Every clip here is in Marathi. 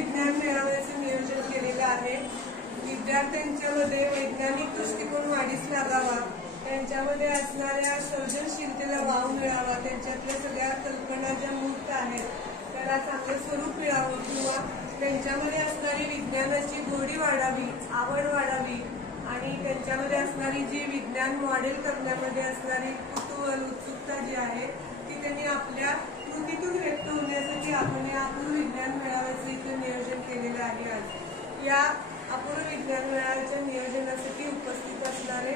विज्ञान मेळाव्याचं नियोजन केलेलं आहे। विद्यार्थ्यांच्यामध्ये वैज्ञानिक दृष्टिकोन वाढीस लागावा, त्यांच्यामध्ये असणाऱ्या सर्जनशीलतेला वाव मिळावा, त्यांच्यातल्या सगळ्या कल्पना ज्या मूर्त आहेत त्याला चांगलं स्वरूप मिळावं किंवा त्यांच्यामध्ये असणारी विज्ञानाची गोडी वाढावी, आवड वाढावी आणि त्यांच्यामध्ये असणारी जी विज्ञान मॉडेल करण्यामध्ये असणारी कुतूहल उत्सुकता जी आहे ती त्यांनी आपल्या कृतीतून व्यक्त होण्यासाठी आपण या अपूर्व विज्ञान मेळाव्याचं इथं नियोजन केलेलं आहे। आज या अपूर्व विज्ञान मेळाव्याच्या नियोजनासाठी उपस्थित असणारे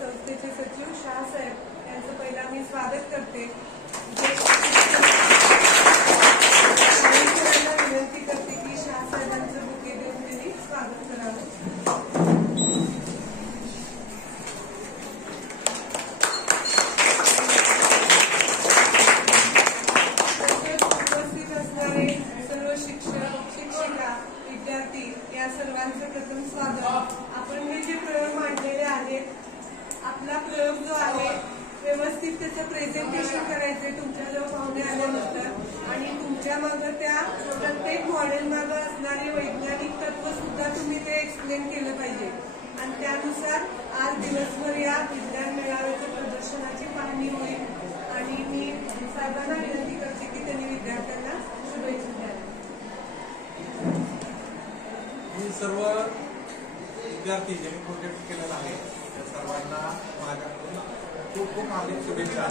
संस्थेचे सचिव शाह साहेब यांचं पहिला मी स्वागत करते। विनंती करते की शाह साहेबांचं बुके देऊन त्यांनी स्वागत करावं। उपस्थित असणारे सर्व शिक्षक, शिक्षिका, विद्यार्थी या सर्वांचं प्रथम स्वागत। आपण हे जे प्रयोग मांडलेले आहेत, आपला प्रयोग जो आहे व्यवस्थित त्याचं प्रेझेंटेशन करायचंय तुमच्याजवळ पाहुणे आल्यानंतर आणि तुमच्या मागं त्या प्रत्येक मॉडेल मागं असणारे वैज्ञानिक तत्व सुद्धा तुम्ही ते एक्सप्लेन केलं पाहिजे आणि त्यानुसार आज दिवसभर या विज्ञान मेळाव्याच्या प्रदर्शनाची पाहणी होईल आणि मी साहेबांना विनंती करते की त्यांनी विद्यार्थ्यांना शुभेच्छा द्याव्या। सर्व विद्यार्थी ज्यांनी प्रोजेक्ट केलेला आहे त्या सर्वांना माझ्याकडून खूप खूप हार्दिक शुभेच्छा।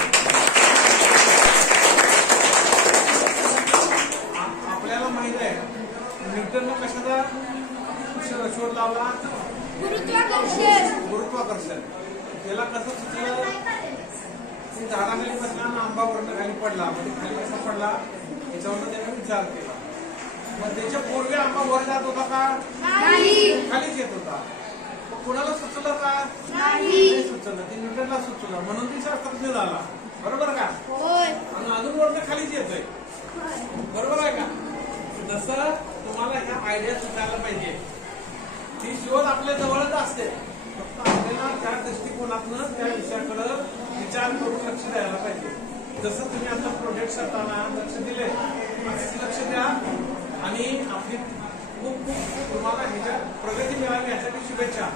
आपल्याला माहित आहे न्यूटनने कशाचा शोध लावला? गुरुत्वाकर्षण। त्याला कसं सुचलं? झाडाखाली बसला आणि आंबा वरनं खाली पडला, म्हणजे खाली कसा पडला याच्यावर त्याने विचार केला। मग त्याच्या पूर्वी आंबा वर जात होता का? खालीच येत होता। कोणाला सुचलं का? नाही सुचलं, ते न्यूटनला सुचलं म्हणून ती शास्त्रज्ञ झाला, बरोबर का? आणि अजून वरनं खालीच येतोय, बरोबर आहे का? जसं तुम्हाला ह्या आयडिया सुचायला पाहिजे, ती शोध आपल्या जवळच असते, फक्त आपल्याला त्या दृष्टिकोनातून त्या विषयाकडे विचार करून लक्ष द्यायला पाहिजे। जसं तुम्ही आता प्रोजेक्ट करताना लक्ष दिले, लक्ष द्या आणि आपली खूप खूप तुम्हाला ह्याच्यात प्रगती मिळावी यासाठी शुभेच्छा।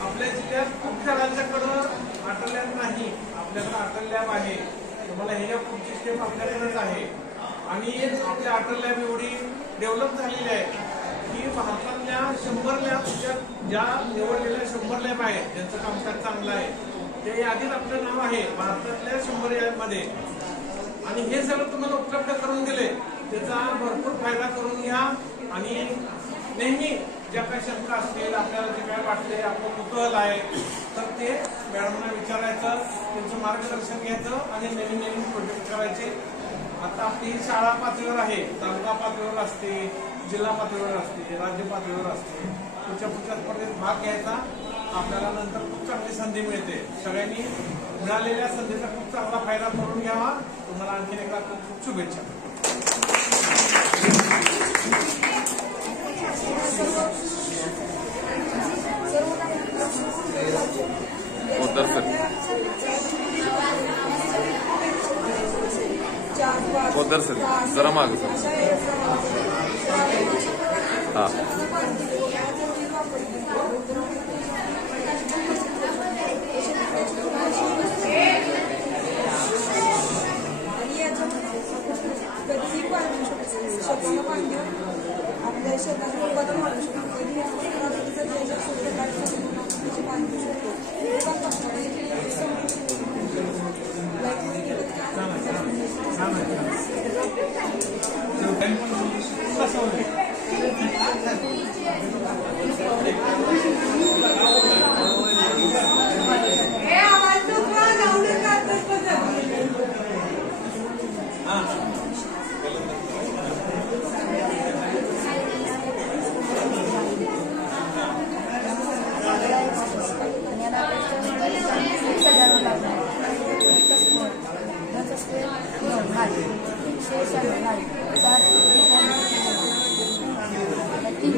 आपल्या जिल्ह्यात खूप खेळांच्याकडं अटल लॅब नाही, आपल्याकडे अटल लॅब आहे। तुम्हाला ह्याच्या पुढची स्टेप आपल्याकडेच आहे आणि आपल्या अटल लॅब एवढी डेव्हलप झालेली आहे की भारतातल्या 100 लॅबच्या ज्या निवडलेल्या 100 लॅब आहेत ज्यांचं कामकाज चांगलं आहे त्या यादीत आपलं नाव आहे भारतातल्या 100 लॅबमध्ये। आणि हे सगळं तुम्हाला उपलब्ध करून दिले, त्याचा भरपूर फायदा करून घ्या आणि नेहमी ज्या काही शंका असतील, आपल्याला जे काय वाटते, आपलं कुतूहल आहे तर ते मॅडमना विचारायचं, त्यांचं मार्गदर्शन घ्यायचं आणि नवीन नवीन प्रोजेक्ट करायचे। आता आपली शाळा पातळीवर आहे, तालुका पातळीवर असते, जिल्हा पातळीवर असते, राज्य पातळीवर असते, पुढच्या स्पर्धेत भाग घ्यायचा, आपल्याला नंतर खूप चांगली संधी मिळते। सगळ्यांनी मिळालेल्या संधीचा खूप चांगला फायदा करून घ्यावा। तुम्हाला आणखी एकदा खूप खूप शुभेच्छा। उधर सर जरा माग सर। हाँ आपल्या शेताचं उत्पादन वाढू शकतो, नाही 3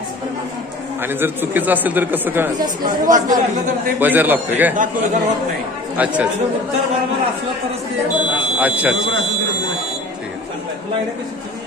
असं प्रमाण आणि जर चुकीचं असेल तर कसं काय दाखवलं तर ते बजार लागतोय काय? दाखवलं तर होत नाही. अच्छा अच्छा जर उत्तर बरोबर असलं तरच ते अच्छा अच्छा बरोबर असेल तर नाही. ठीक आहे. चांगलं आहे. तुला आयडिया कशी केली?